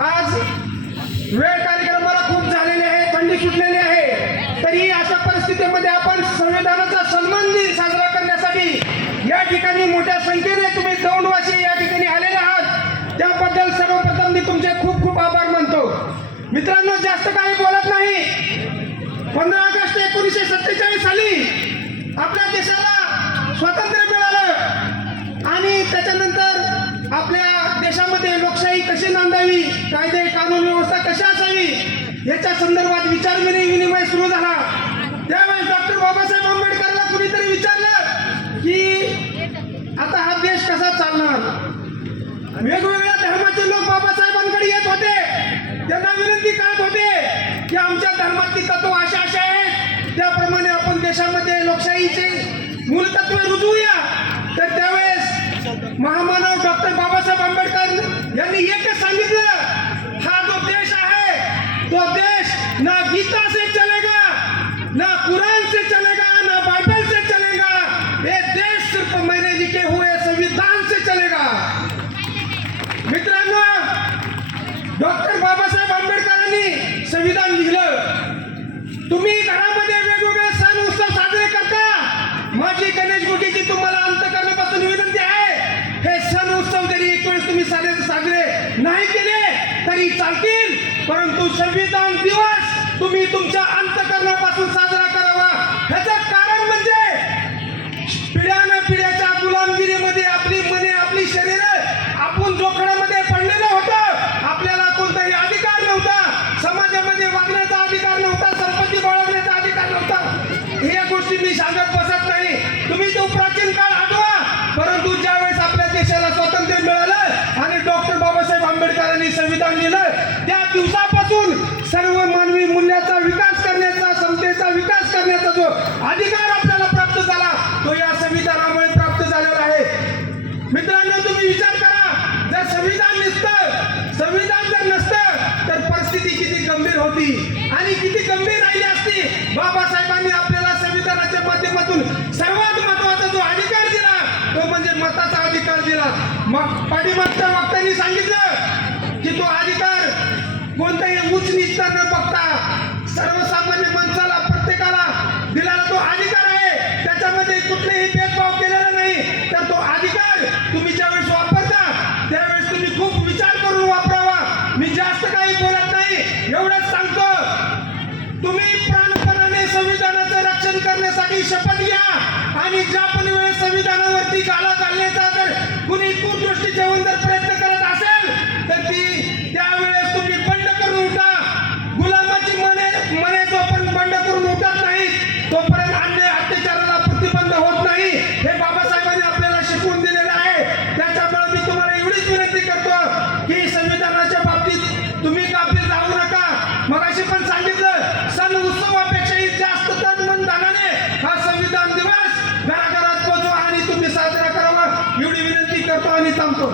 आज वेळ कार्यक्रमाला खूप झालेली आहे थंडी सुटलेली आहे. तरी अशा परिस्थितीमध्ये आपण संविधानाचा सन्मान दिन साजरा करण्यासाठी या ठिकाणी मोठ्या संख्येने तुम्ही दौंडवासी या ठिकाणी आलेले आहात. त्याबद्दल सर्वप्रथम मी तुमचे खूप खूप आभार मानतो. मित्रांनो जास्त काही बोलत नाही. पंधरा ऑगस्ट एकोणीसशे सत्तेचाळीस साली आपल्या देशाला स्वातंत्र्य याच्या संदर्भात विचार विनिमय सुरू झाला. त्यावेळेस डॉक्टर बाबासाहेब आंबेडकरला कुणीतरी विचारलं की आता हा देश कसा चालणार? वेगवेगळ्या धर्माचे लोक बाबासाहेबांकडे येत होते. त्यांना विनंती करत होते की आमच्या धर्मातली तत्व अशा अशा आहेत. त्याप्रमाणे आपण देशामध्ये लोकशाहीचे मूलतत्व रुजवूया. तर त्यावेळेस महामानव डॉक्टर बाबासाहेब आंबेडकर यांनी ना गीता से चलेगा ना कुरान से चलेगा ना बाइबल से चलेगा ये देश सिर्फ मैंने लिखे हुए संविधान से चलेगा। मित्रांनो डॉक्टर बाबासाहेब आंबेडकरांनी संविधान लिहिलं। तुम्ही घरामध्ये वेगवेगळे सण उत्सव साजरे करता? माझी गणेश गुटीची तुम्हाला अंतकरणापासून विनंती आहे हे सण उत्सव जरी एक वेळेस तुम्ही साजरे साजरे नाही केले तरी चालतील. परंतु संविधान दिवस तुम्ही तुमच्या अंतकरणापासून साजरा करावा. ह्याचं कारण म्हणजे पिढ्यानं पिढ्याच्या गुलामगिरीमध्ये आपली मने आपली शरीर आपण जोखडामध्ये पडलेलं होतं. आपल्याला कोणताही अधिकार नव्हता. समाजामध्ये वागण्याचा अधिकार नव्हता. संपत्ती बाळगण्याचा अधिकार नव्हता. या गोष्टी मी सांगत बसत नाही. तुम्ही तो प्राचीन विकास करण्याचा जो अधिकार आपल्याला प्राप्त झाला तो या संविधानामुळे प्राप्त झालेला आहे. मित्रांनो तुम्ही विचार करा जर संविधान नसतं संविधान जर नसतं तर परिस्थिती किती गंभीर होती आणि किती गंभीर राहिली असती. बाबासाहेबांनी आपल्याला संविधानाच्या माध्यमातून सर्वात महत्त्वाचा जो अधिकार दिला तो म्हणजे मताचा अधिकार दिला. मग पाठीमागच्या वक्त्यांनी सांगितलं की तो अधिकार कोणताही उच्च निष्ठा न बघता सर्वसामान्य माणसाला बोलत नाही. एवढंच सांगतो. तुम्ही प्राणपणाने संविधानाचं रक्षण करण्यासाठी शपथ घ्या आणि ज्या करतो आणि थांबतो.